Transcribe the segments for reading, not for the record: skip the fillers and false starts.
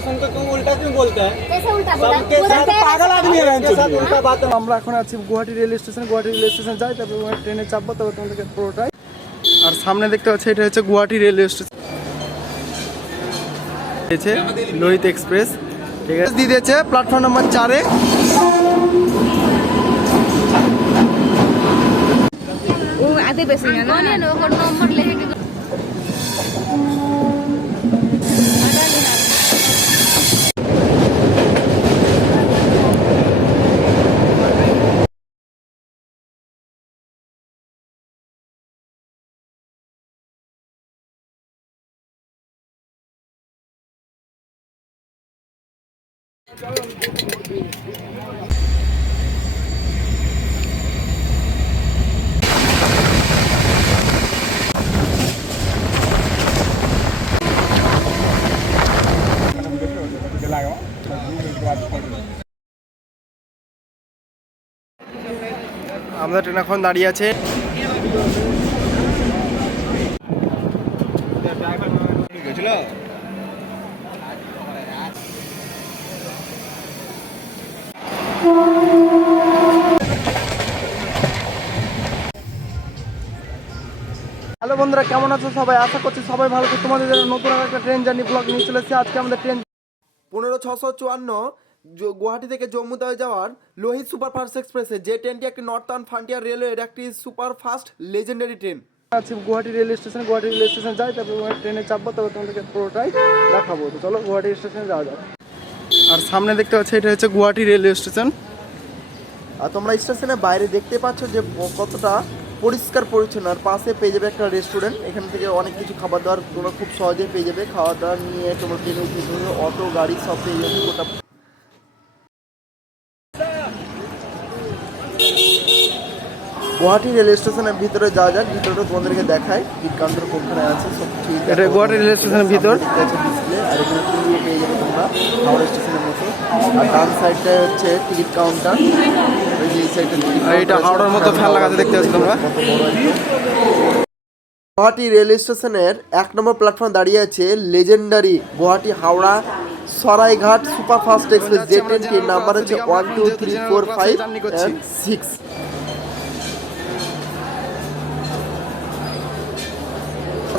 सुनकर तुम उल्टा क्यों बोलता है? कैसे उल्टा बोला? सबके साथ पागल आदमी है इनके साथ उल्टा बात। আমরা এখন আছি Guwahati rail station. Guwahati rail station যাই, তারপর ট্রেনে চাপবো, তবে তোমাদেরকে পুরোটাই। আর সামনে দেখতে পাচ্ছি এটা হচ্ছে গুয়াহাটি রেল স্টেশন, লোহিত এক্সপ্রেস। ঠিক আছে, দিয়ে দিয়েছে প্ল্যাটফর্ম নাম্বার 4-এ। वो आधे पैसे है ना नंबर लेके আমরা ট্রেন এখন দাঁড়িয়ে আছে। হ্যালো বন্ধুরা, কেমন আছো সবাই? আশা করছি সবাই ভালো আছো। তোমাদের জন্য নতুন একটা ট্রেন জার্নি ব্লগ নিয়ে চলে এসেছি। আজকে আমাদের ট্রেন 15,654 গুয়াহাটি থেকে জম্মু তাওয়াই যাওয়ার লোহিত সুপারফাস্ট এক্সপ্রেসে, যে ট্রেনটি একটি নর্থার্ন ফ্রন্টিয়ার রেলওয়ের একটি সুপারফাস্ট লেজেন্ডারি ট্রেন। আছি Guwahati rail station. Guwahati rail station যাই, তারপর ট্রেনে চাপবো, তবে তোমাদেরকে পুরোটাই দেখাবো। তো চলো গুয়াহাটি স্টেশনে যাওয়া যাক। আর সামনে দেখতে পাচ্ছি এটা হচ্ছে গুয়াহাটি রেল স্টেশন। আর তোমরা স্টেশনের বাইরে দেখতে পাচ্ছ যে কতটা পরিষ্কার পরিচ্ছন্ন। আর পাশে পেয়ে যাবে একটা রেস্টুরেন্ট, এখান থেকে অনেক কিছু খাবার দাবার তোমরা খুব সহজেই পেয়ে যাবে। খাওয়া দাওয়া নিয়ে তোমরা ট্রেনে উঠে অটো গাড়ি সব পেয়ে যাবে। গোটা গুয়াহাটি রেল স্টেশনের ভিতরে যাওয়া যাক। ভিতরে তোমাদেরকে দেখায় টিকিট কাউন্টার কোনখানে আছে, সব ঠিক। এটা গুয়াহাটি রেল স্টেশনের ভিতর ডিসপ্লে। আর এখানে টিকিট পেয়ে যাবে তোমরা হাওড়া স্টেশনের মতো। আর ডান সাইডটায় হচ্ছে টিকিট কাউন্টার, ওই যে এই সাইডটা টিকিট। আর এটা হাওড়ার মতো ফ্যান লাগাতে দেখতে পাচ্ছ তোমরা। গুয়াহাটি রেল স্টেশনের 1 নম্বর প্ল্যাটফর্ম দাঁড়িয়ে আছে legendary Guwahati Howrah Saraighat superfast express, যে ট্রেনটির নাম্বার হচ্ছে 1 2 3 4 5 and 6।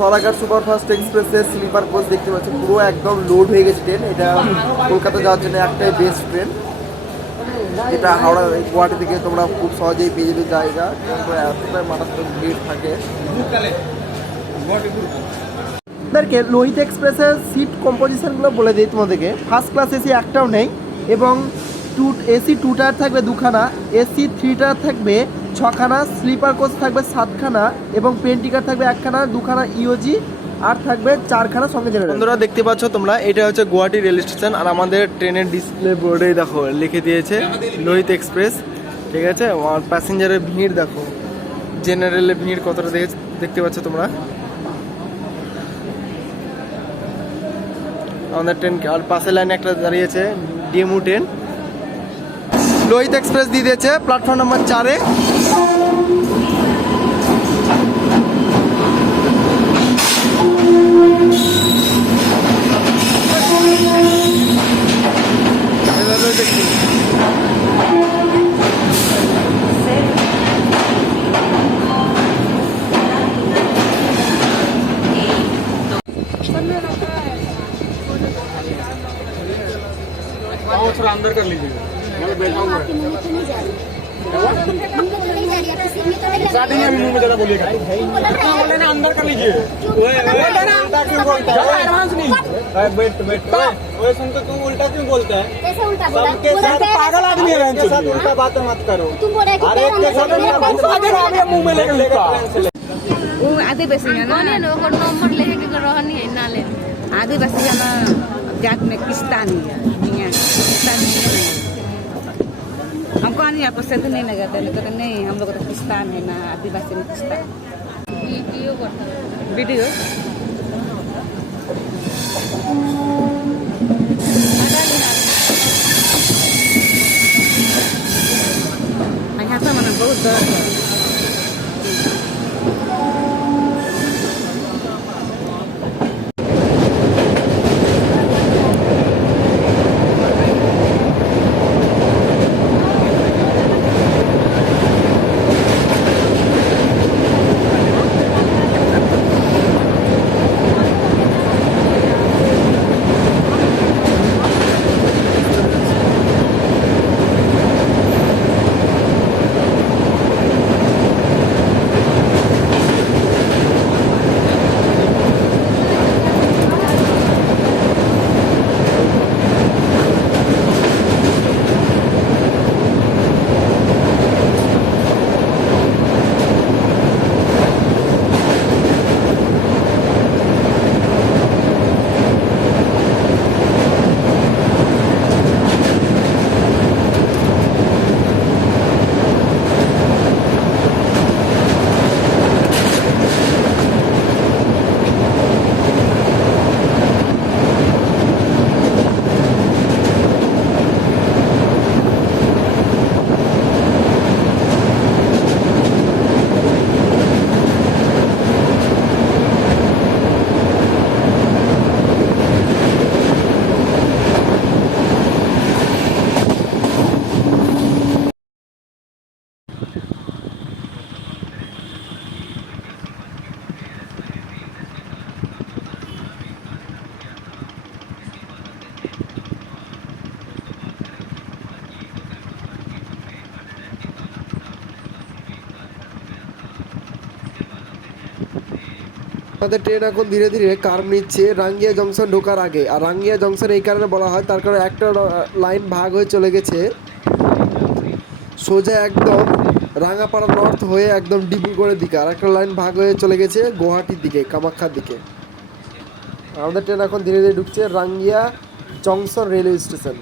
সরাইঘাট সুপারফাস্ট এক্সপ্রেসের স্লিপার কোচ দেখতে পাচ্ছি, পুরো একদম লোড হয়ে গেছে ট্রেন। এটা কলকাতা যাওয়ার জন্য একটাই বেস্ট ট্রেন। এটা হাওড়া গুয়াহাটি থেকে তোমরা খুব সহজেই পেয়ে যাবে জায়গা, এতটাই মারাত্মক ভিড় থাকে। আপনাদেরকে লোহিত এক্সপ্রেসের সিট কম্পোজিশনগুলো বলে দিই তোমাদেরকে। ফার্স্ট ক্লাস এসি একটাও নেই, এবং এসি 2 টায়ার থাকবে 2খানা, এসি 3 টায়ার থাকবে 6খানা, স্লিপার কোচ থাকবে 7খানা, এবং পেন টিকার থাকবে 1খানা, 2খানা ইওজি, আর থাকবে 4খানা সঙ্গে জেনারেল। বন্ধুরা দেখতে পাচ্ছ তোমরা, এটা হচ্ছে গুয়াহাটি রেল স্টেশন। আর আমাদের ট্রেনের ডিসপ্লে বোর্ডে দেখো লিখে দিয়েছে লোহিত এক্সপ্রেস। ঠিক আছে, আর প্যাসেঞ্জারের ভিড় দেখো, জেনারেলের ভিড় কতটা দেখতে পাচ্ছ তোমরা। আমাদের ট্রেন আর পাশের লাইনে একটা দাঁড়িয়েছে ডিএমইউ ট্রেন। লোহিত এক্সপ্রেস দিয়ে দিয়েছে প্ল্যাটফর্ম নাম্বার 4-এ। थोड़ा अंदर कर लीजिए, मैं बैठा हूँ। स्टार्टिंग में मुंह में ज़्यादा बोलिएगा, बोले ना अंदर कर लीजिए। एडवांस नहीं, बैठ वो सुनकर तुम उल्टा क्यों बोलता है? कैसे उल्टा बोला? सबके साथ पागल आदमी है इनके साथ उल्टा बात मत करो। तुम बोल रहे अरे एक के साथ मुंह में लेकर वो आधे पैसे है ना नंबर लेके रहनी है ना ले आधे पैसे है ना जाट में किस्तानी है हमको नहीं आपको से नहीं लगा था, लेकिन नहीं हम लोग तो किस्तान है ना, आदिवासी में किस्तान वीडियो यहाँ तो मैंने बहुत दर्द है। আমাদের ট্রেন এখন ধীরে ধীরে কার্ভ নিচ্ছে রাঙ্গিয়া জংশন ঢোকার আগে। আর রাঙ্গিয়া জংশন এই কারণে বলা হয়, তার কারণে একটা লাইন ভাগ হয়ে চলে গেছে সোজা একদম রাঙাপাড়া নর্থ হয়ে একদম ডিব্রুগড়ের দিকে, আর একটা লাইন ভাগ হয়ে চলে গেছে গুয়াহাটির দিকে, কামাখ্যার দিকে। আমাদের ট্রেন এখন ধীরে ধীরে ঢুকছে Rangia junction railway station.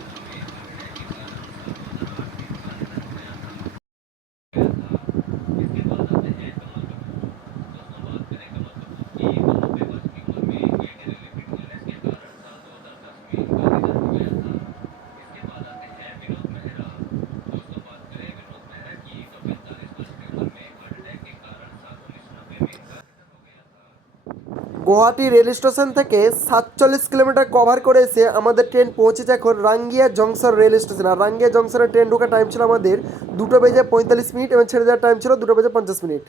Guwahati rail station থেকে 47 কিলোমিটার কভার করে এসে আমাদের ট্রেন পৌঁছেছে এখন রাঙ্গিয়া জংশন রেল স্টেশন। আর রাঙ্গিয়া জংশনের ট্রেন ঢোকার টাইম ছিল আমাদের 2:45 এবং ছেড়ে যাওয়ার টাইম ছিল 2:50।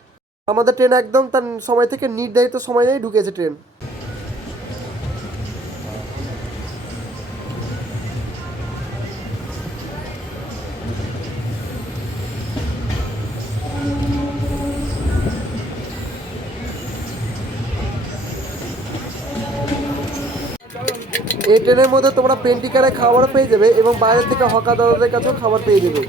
আমাদের ট্রেন একদম তার সময় থেকে নির্ধারিত সময়েই ঢুকেছে ট্রেন। এই ট্রেনের মধ্যে তোমরা পেন্টিকারে খাবার পেয়ে যাবে এবং বাইরের থেকে হকার দাদাদের কাছেও খাবার পেয়ে যাবে।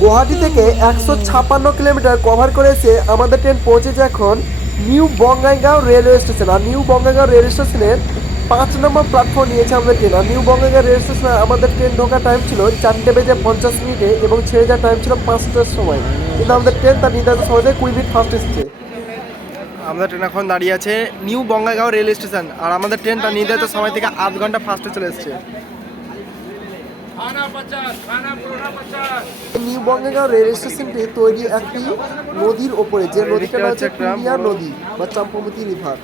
গুয়াহাটি থেকে 156 কিলোমিটার কভার করেছে আমাদের ট্রেন পৌঁছেছে এখন নিউ বঙ্গাইগাঁও রেলওয়ে স্টেশন। আর নিউ বঙ্গাইগাঁও রেল স্টেশনের 5 নম্বর প্ল্যাটফর্ম নিয়েছে আমাদের ট্রেন। আর নিউ বঙ্গাইগাঁও রেল স্টেশনে আমাদের ট্রেন ঢোকার টাইম ছিল 4:50 এবং ছেড়ে যাওয়ার টাইম ছিল 5টার সময়, কিন্তু আমাদের ট্রেন তার নির্ধারিত সময় থেকে 20 মিনিট ফার্স্ট এসেছে। আমাদের ট্রেন এখন দাঁড়িয়ে আছে নিউ বঙ্গাইগাঁও রেল স্টেশন। আর আমাদের ট্রেন তার নির্ধারিত সময় থেকে আধ ঘন্টা ফার্স্টে চলে এসেছে। নিউ বঙ্গাইগাঁও রেল স্টেশনটি তৈরি একটি নদীর ওপরে, যে নদীটা হচ্ছে পুনিয়া নদী বা চম্পাবতী রিভার।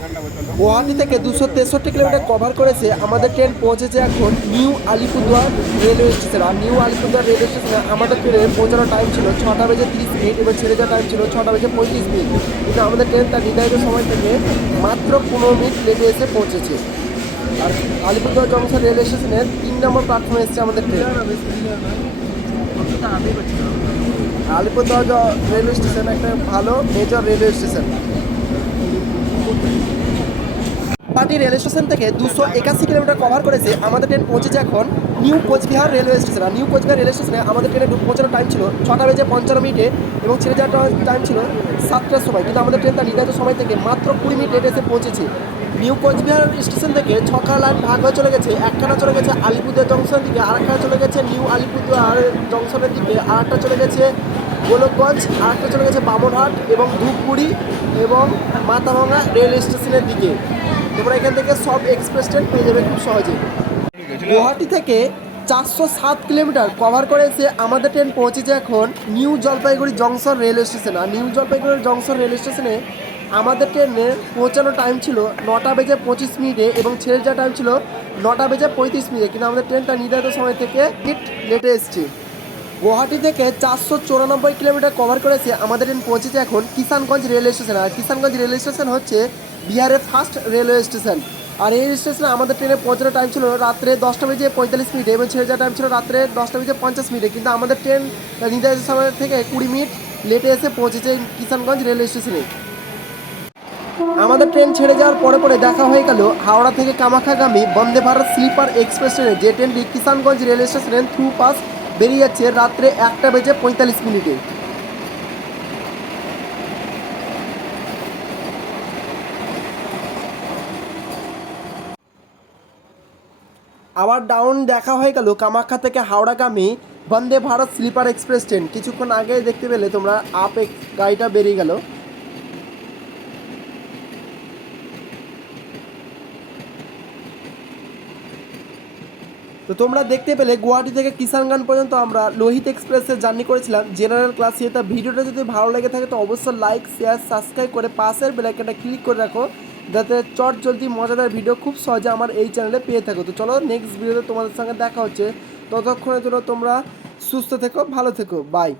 গুয়াহাটি থেকে 263 কিলোমিটার কভার করেছে আমাদের ট্রেন পৌঁছেছে এখন নিউ আলিপুরদুয়ার রেলওয়ে স্টেশন। আর নিউ আলিপুরদুয়ার রেলওয়ে স্টেশনে আমাদের ট্রেনের পৌঁছানোর টাইম ছিল 6টা বেজে 30 মিনিট এবং ছেড়ে যাওয়ার টাইম ছিল 6টা বেজে 35 মিনিট, কিন্তু আমাদের ট্রেন তার নির্ধারিত সময় থেকে মাত্র 15 মিনিট লেটে এসে পৌঁছেছে। আর আলিপুরদুয়ার জংশন রেলওয়ে স্টেশনের 3 নম্বর প্ল্যাটফর্মে এসেছে আমাদের ট্রেন। আলিপুরদুয়ার রেলওয়ে স্টেশন একটা ভালো major railway station. Guwahati railway station থেকে 281 কিলোমিটার কভার করেছে আমাদের ট্রেন পৌঁছেছে এখন নিউ কোচবিহার রেলওয়ে স্টেশন। আর নিউ কোচবিহার রেলওয়ে স্টেশনে আমাদের ট্রেনে পৌঁছানোর টাইম ছিল 6টা বেজে 55 মিনিটে এবং ছেড়ে যাওয়ার টাইম ছিল 7টার সময়, কিন্তু আমাদের ট্রেন তার নির্ধারিত সময় থেকে মাত্র 20 মিনিট লেটে এসে পৌঁছেছে। নিউ কোচবিহার স্টেশন থেকে 6খানা লাইন ভাগ হয়ে চলে গেছে, একখানা চলে গেছে আলিপুরদুয়ার জংশনের দিকে, আরেকখানা চলে গেছে নিউ আলিপুরদুয়ার জংশনের দিকে, আরেকটা চলে গেছে গোলকগঞ্জ, আরেকটা চলে গেছে বামনহাট এবং ধূপগুড়ি এবং মাথাভাঙা রেল স্টেশনের দিকে। তোমরা এখান থেকে সব এক্সপ্রেস ট্রেন পেয়ে যাবে খুব সহজে। গুয়াহাটি থেকে 407 কিলোমিটার কভার করেছে আমাদের ট্রেন পৌঁছেছে এখন new Jalpaiguri junction railway station. আর নিউ জলপাইগুড়ি জংশন রেলওয়ে স্টেশনে আমাদের ট্রেনের পৌঁছানোর টাইম ছিল 9টা বেজে 25 মিনিটে এবং ছেড়ে যাওয়ার টাইম ছিল 9টা বেজে 35 মিনিটে, কিন্তু আমাদের ট্রেনটা নির্ধারিত সময় থেকে লেটে এসছে। গুয়াহাটি থেকে 494 কিলোমিটার কভার করেছে আমাদের ট্রেন পৌঁছেছে এখন কিষানগঞ্জ রেলওয়ে স্টেশন। আর কিষানগঞ্জ রেলওয়ে স্টেশন হচ্ছে বিহারের ফার্স্ট রেলওয়ে স্টেশন। আর এই স্টেশনে আমাদের ট্রেনে পৌঁছানোর টাইম ছিল রাত্রে 10টা বেজে 45 মিনিটে এবং ছেড়ে যাওয়ার টাইম ছিল রাত্রে 10টা বেজে 50 মিনিটে, কিন্তু আমাদের ট্রেন নির্ধারিত সময় থেকে 20 মিনিট লেটে এসে পৌঁছেছে কিষানগঞ্জ রেলওয়ে স্টেশনে। আমাদের ট্রেন ছেড়ে যাওয়ার পরে পরে দেখা হয়ে গেল হাওড়া থেকে কামাখ্যাগামী বন্দে ভারত স্লিপার এক্সপ্রেস ট্রেনে, যে ট্রেনটি কিষানগঞ্জ রেলওয়ে স্টেশনের থ্রু পাস বেরিয়ে যাচ্ছে রাত্রে 1টা বেজে 45 মিনিটে। আবার ডাউন দেখা হয়ে গেল কামাখ্যা থেকে হাওড়াগামী Vande Bharat sleeper express train. কিছুক্ষণ আগে দেখতে পেলে তোমরা আপ গাড়িটা বেরিয়ে গেল। তো তোমরা দেখতে পেলে গুয়াহাটি থেকে কিষানগঞ্জ পর্যন্ত আমরা লোহিত এক্সপ্রেসে জার্নি করেছিলাম জেনারেল ক্লাসে। তা ভিডিওটা যদি ভালো লেগে থাকে তো অবশ্যই লাইক শেয়ার সাবস্ক্রাইব করে পাশের বেল আইকনটা ক্লিক করে রাখো, যাতে চট জলদি মজাদার ভিডিও খুব সহজে আমার এই চ্যানেলে পেয়ে থাকো। তো চলো নেক্সট ভিডিওতে তোমাদের সঙ্গে দেখা হচ্ছে, ততক্ষণের জন্য তোমরা সুস্থ থেকো, ভালো থেকো, বাই।